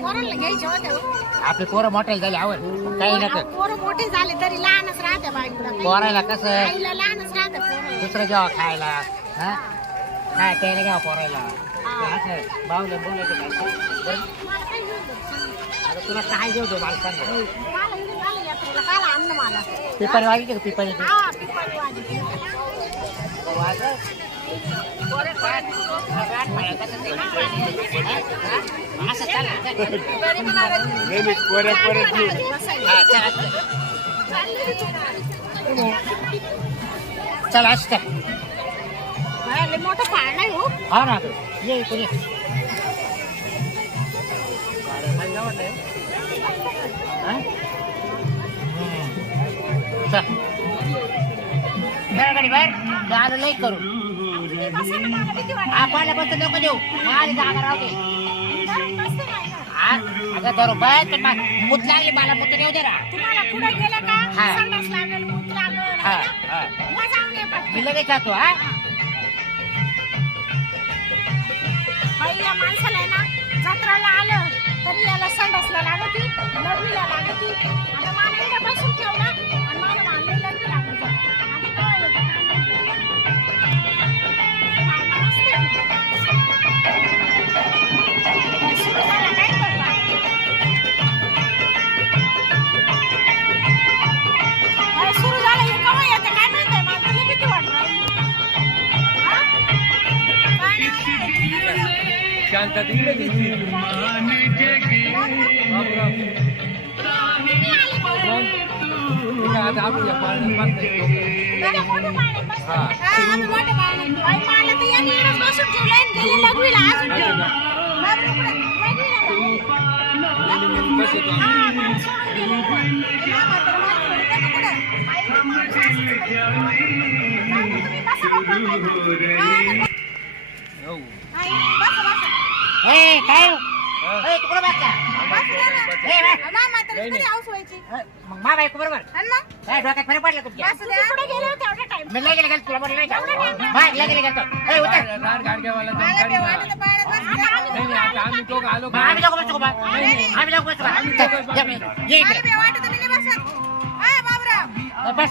पोरांना घ्यायचे होते हो. आपले पोरं मोठे झाले आवड. काही नका. पोरं मोठे झाले तरी लहानच राहते बायकोला पोरायला कसं? आईला लहानच राहते पोरं. दुसरं घ्यावं खायला हा? काय प्यायला घ्यावं पोरायला. असं बावलं बोलायचं काय? बरं, मला काही घेऊन दे, सांग. आता तुला काय घेऊ दे मला सांग मला. यात्रेला आणलं पिपाणी वाजली का पिपाणी हा पिपाणी नाही नाही कोऱ्या कोऱ्यात घेऊ बसायला. मोठं पाळ नाही हो हा ना ये इकडे गाडी बाहेर लई करू तुम्ही बसा ना, मला भीती वाटते. आपल्याला पण नको देऊ माझी जागा राहते बसते अगं मा- मूत लागली मला मूत येऊ दे ना तुम्हाला पुढे गेलं का हा. संडास लागेल मूत लागेल हा, है ना? हा. मग जाऊन ये पटकन. मी लगेच जातो हा बाई, या माणसाला आहे ना जत्राला आलं तरी याला संडासला लागती लघवीला लागती नाही. शांतता इकडे आता आपण या पाळण्यात हा. हा. बस हा. हे बसा काय? हा, बस. हो. बसा, बसा. ए काय हो? हा. ए, तू कुठं बसला? बसा ना. ए, म्हातारी नाही, नाही. ए, मग मा बायको बरोबर? काय डोक्यात फरक पडला तुमच्या बस? मी लगेच गेलो तुला म्हणलं नाही का बाय लगेच गेलो ए उतर गाडग्यावाला आम्ही नाही नाही आता आम्ही दोघं आलो मग का आम्ही लोक बसतो का बा? आम्ही लोक बसतो का ये इकडे बस.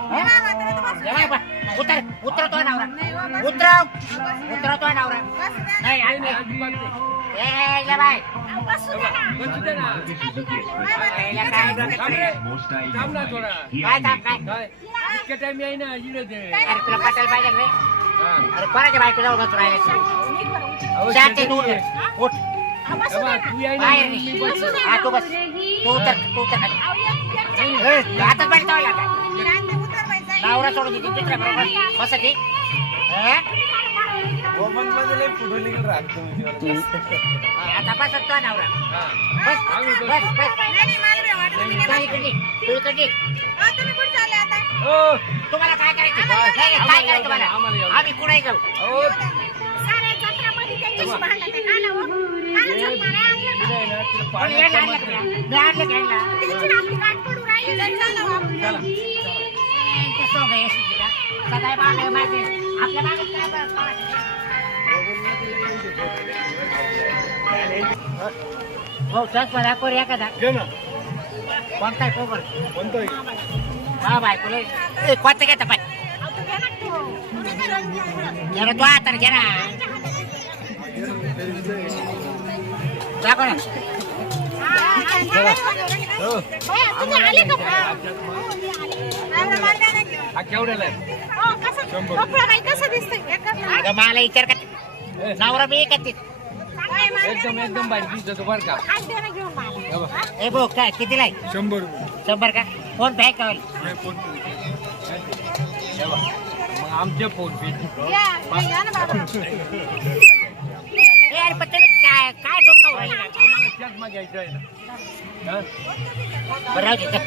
हा? उतर उतर तो नवरा. बस. उतरव. तो नवरा. नाही आज नाही. अरे हा. कोणाच्या बायको जवळ बसून राहिले हा. तू बस उतर उतर खाली. ए, हातात पाणी आता. नवरा सोडून देते दुसऱ्या बरोबर बस की आता बस तो नवरा. बस बस. बस इकडे. तू इकडे. हा? हो. तुम्हाला काय करायचं काय करायचं तुम्हाला. आम्ही कुठे जाऊ जत्रामध्ये त्यांच्याशी भांडत आहे. का ना हो? का ना झक मारायला आणलं का? इकडे आहे ना, तिला कोणी पाण्यात यायला आणलं का जमा तुला? मी आणलं का यांना? त्यांची ना आपली गाठ पडू राहिली. चल, चला हो आपण. चला. ते सोंग आहे अशी का? सदाय मागे मागे. आपल्या मागे काय बस, काय? हो चष्मा दाखव रे एखादा घे ना. कोणता आहे पोबर कोणतं आहे? हा बायको लय ए, कोणतं घेता पाय अहो, तू घे ना तू. तुम्ही काय रंग- घे ना तू आता घे ना मला विचार का नवरा मी का एकदम एकदम भारी बरं का ए भाऊ काय कितीला आहे शंभर रुपये शंभर का फोन पे आहे का नाही, फोन पे. मग आमचे फोन पे या, या ना बाबा. ए अरे पण तुम्ही काय काय डोकं राहिले आम्हाला चष्मा घ्यायचा आहे ना हा? बरं राहू दे चल.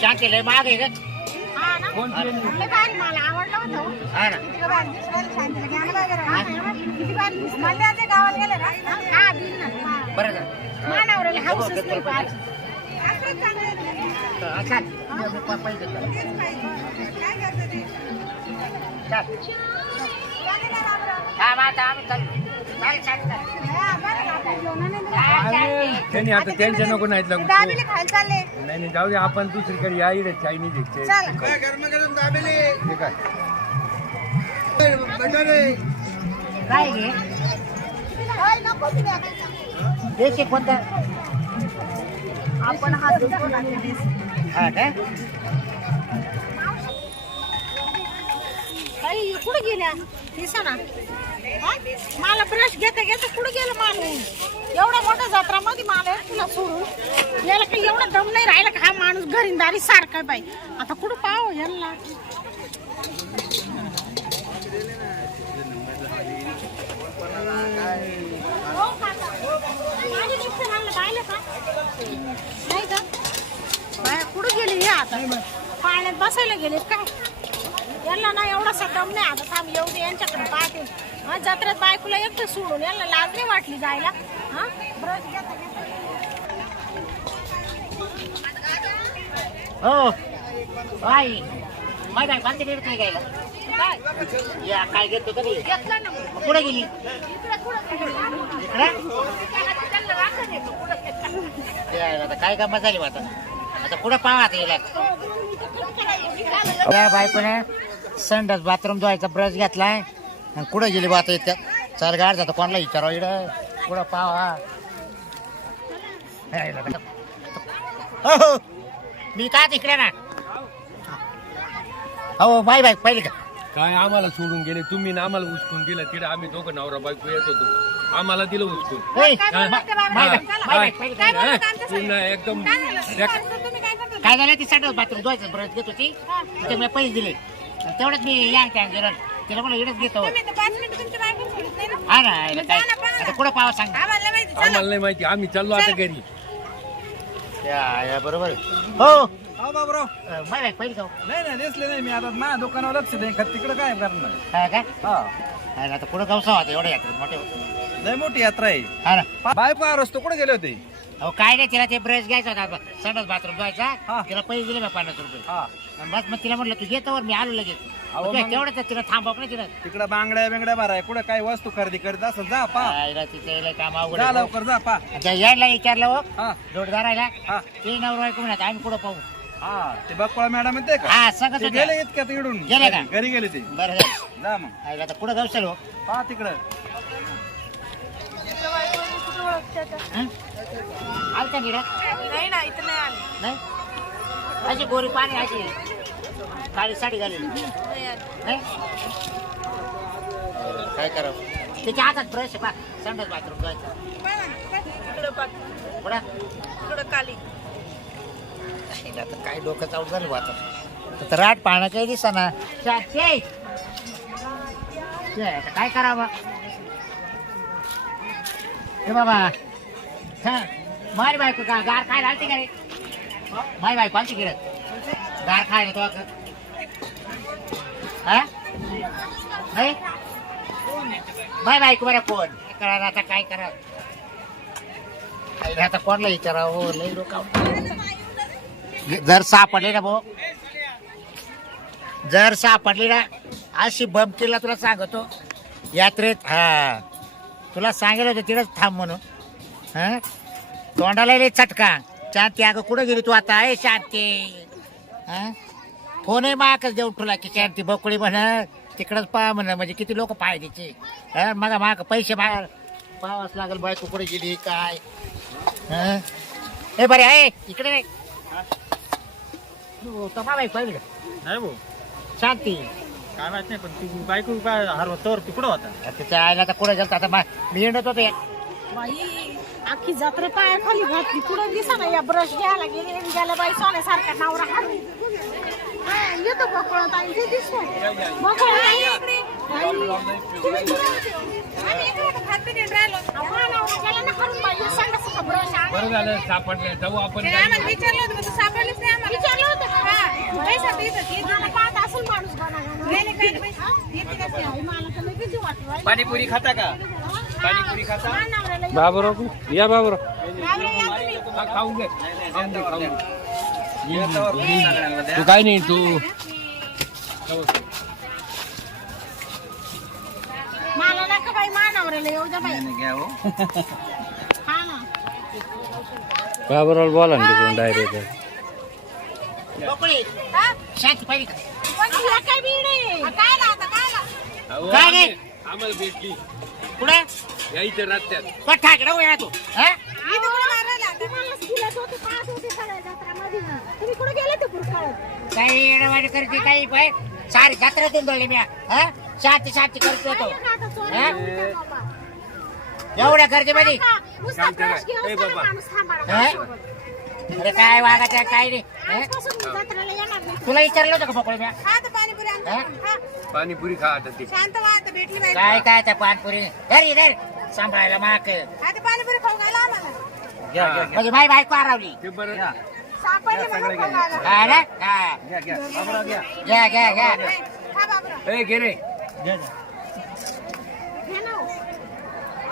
शांती लय महाग आहे हा ना? फोन पे लय भारी मला आवडलं होतं हो. हा ना किती भारी दिसलं शांतीला. हा, किती भारी दिसलं. मला ते गावाला गेले ना? हा, दिल ना. हा. बरं झालं. मानावराला हाऊसच घेतो नाही रुपये. पाहायची. असंच चांगलं आहे ना. चाल. मी प- पैसे देतो. तेच पाहिजे. काय करतं ते? चाल. त्यांनी आता त्यांच्या नको नाहीत लागू. नाही नाही जाऊ दे आपण दुसरीकडे या इकडे चायनीज एक ते काय काय? घे. देशी कोणतं? आपण दिस. हा काय? कुठे गेल्या? दिसा ना मला ब्रश घेता घेता कुठे गेलं माणूस? एवढा मोठा जत्रा मध्ये मला तुला सोडून. याला काही एवढा दम नाही राहिला का हा माणूस घरींदारी सारखा बाई. आता कुठं पाव याला हो माझी पाहिलं का? नाही का? बाया कुठं गेली हे आता? पाण्यात बसायला गेले काय यांना ना एवढा दम नाही आता थांब एवढी यांच्याकडे पाहते हा जत्रेत बायकोला एकटं सोडून यांना लाज नाही वाटली जायला. हा? ब्रश घेता हो. बाई माय बाई कोणते रेट काय घ्यायला काय? या काय घेतो तरी. घेतला ना. मग. कुठे गेली? इकडे? इकडे त्यांना येतो, आहे, आता काय गमत झाली बा आता? आता कुठं पाहा आता त्या बायकोने संडास बाथरूम धुवायचा ब्रश घेतलाय. आणि कुठं गेली बा आता इतक्यात चाल गाड जातो कोणाला विचारावं? इकडं कुठं पाहा हो हो मी का तिकडे ना? हो बाय बाय पहिले का? काय आम्हाला सोडून गेले? तुम्ही ना आम्हाला उचकून दिलं. तिथे आम्ही दोघं नवरा बायको येत होतो. आम्हाला दिलं उचकून. होय, हा, पुन्हा एकदम? त्या-? काय झालं? ती संडास बाथरूम धुवायचं ब्रश घेत होती. तिथे मी पैसे दिले. तेवढ्यात मी या त्या गेलो तिला म्हणलं इकडेच घेतो. तुम्ही तर पाच मिनिटं तुमच्या बायकोला सोडत नाही ना? हा ना काय. आता कुठं पावा सांग. आम्हाला माहिती, चला. आम्हाला नाही माहिती. आम्ही चाललो आता घरी. या या बरोबर आहे. हो. हा बाबराव. अं, पहिले जाऊ. नाही नाही दिसले नाही मी. आता माझ्या दुकानावर लक्ष दे. तिकडे काय करणार? हा काय हा. हा ना, आता कुठं गावसा होता एवढ्या यात्रेत. मोठे लय मोठी यात्रा आहे. हा ना. बायको रस्तो कुठे गेले होते? अहो काय नाही तिला ते ब्रश घ्यायचा होता संडास बाथरूम धुवायचा. हा. तिला पैसे दिले मी पन्नास रुपये. हा. आणि बस मग तिला म्हटलं तू घेतो मी आलो लगेच. अहो, मग तेवढंच तिला थांबा पण तिला. तिकडे बांगड्या बिंगड्या भराय कुठे काय वस्तू खरेदी करीत असं जा पा. आईला तिच्या आईला काम अवघड जा आहे. लवकर जा पा. त्या यायला विचारलं हो हा. जोडदारायला हा. ते नवरा ऐकून आता आम्ही कुठं पाहू? हा ते बकुळा मॅडम येते का? हा सांगत ते गेले इतक्यात इकडून गेले का? घरी गेले ते. बरं झालं जा मग. आईला आता कुठं गावशाल हो. पा तिकडं. हं? आलता निरा नाही ना इथं नाही आलं. नाही? अशी गोरी पाणी अशी. काळी साडी घालेली. नाही काय करावं? त्याच्या हातात ब्रश पा. संडास बाथरूम जायचं. इकडं पुढं इकडं काली आईला आता काय डोकं चावट झालं बा आता. तर राट पाहणं काही दिसा ना ते ते आता काय करावं? हे बाबा हा मारी बायको का? गार खाय घालते का रे? माय बायको आलती गिरत गार खायला तो माय बायको बरं कोण? करा आता काय करा? आईला आता कोणला विचारावं? हो, लई डोकं जर सापडले ना भाऊ. जर सापडले ना अशी बमकीला तुला सांगतो. यात्रेत हा. तुला सांगितलं होतं तिथंच थांब म्हणून. हा? तोंडाला लय चटका शांती अगं कुठं गेली तू आता आहे शांती हा फोनही माकच देऊन तुला की शांती बकुळी म्हण तिकडंच पहा म्हण म्हणजे किती लोक पाय तिचे हा मग माग पैसे बाहेर पाहावंच लागेल बायको कुठे गेली काय हा बरे आहे इकडे रे तू बाई पाहिजे का नाही भाऊ शांती काय माहीत नाही पण तू बायको काय हरवतो तिकडं होता त्याच्या आईला तर कुठे गेलता आता मा- मी येणत होतो बाई अख्खी जत्रा पाया खाली घातली पुढे दिसा ना या ब्रश घ्यायला गेले गेल्या बाई सोन्यासारखा नवरा हाणून. हा, येतो बकळत आणि ते दिसतो बकळत आहे इकडे. गेला? बरं झालं सापडलं. जाऊ आपण विचारलं होतं, सापडलीच नाही आम्हाला. विचारलं होतं. पाणीपुरी खाता का? पाणीपुरी खाता बाबूराव या बाबूराव. हा, खाऊन घे तू काय नाही तू बाई मानावरेला येऊ द्या बाई नाही, नाही, घ्या हो ना का बरोबर बोला ना तिकडून डायरेक्ट हा? पण तुला काय बीड आहे काय ना आता काय ना काय नाही? आम्हाला भेटली कुठे या इथे रस्त्यात तो ठाकडे वया तू हा. तुम्ही कुठे गेले? काही येणं करते काही पाय सारी जत्रा देऊन धरली मी हा शांती शांती करतो तो हा? एवढ्या गर्दी मध्ये का? नुसता शांत राहा. ब्रश घेऊन ए सगळा बाबा. माणूस थांबायला हा? माझ्यासोबत. अरे काय वागायचं काय नाही हा? तुला विचारलं होतं का बकुळी मी हा, तर पाणीपुरी. हा? हा. खा आता ते शांत व्हा, आता भेटली बाई. काय काय त्या पानपुरी धर धर सांभाळायला माक हा, ते पाणीपुरी खाऊ घाला आम्हाला. घ्या घ्या घ्या. म्हणजे माय बायको हरवली. ते बरं. घ्या. सापडली म्हणून खाऊ घाला. हा ना? हा. घ्या घ्या. बाबराव घ्या. घ्या घ्या घ्या. हा. ए गे रे. घ्या घ्या.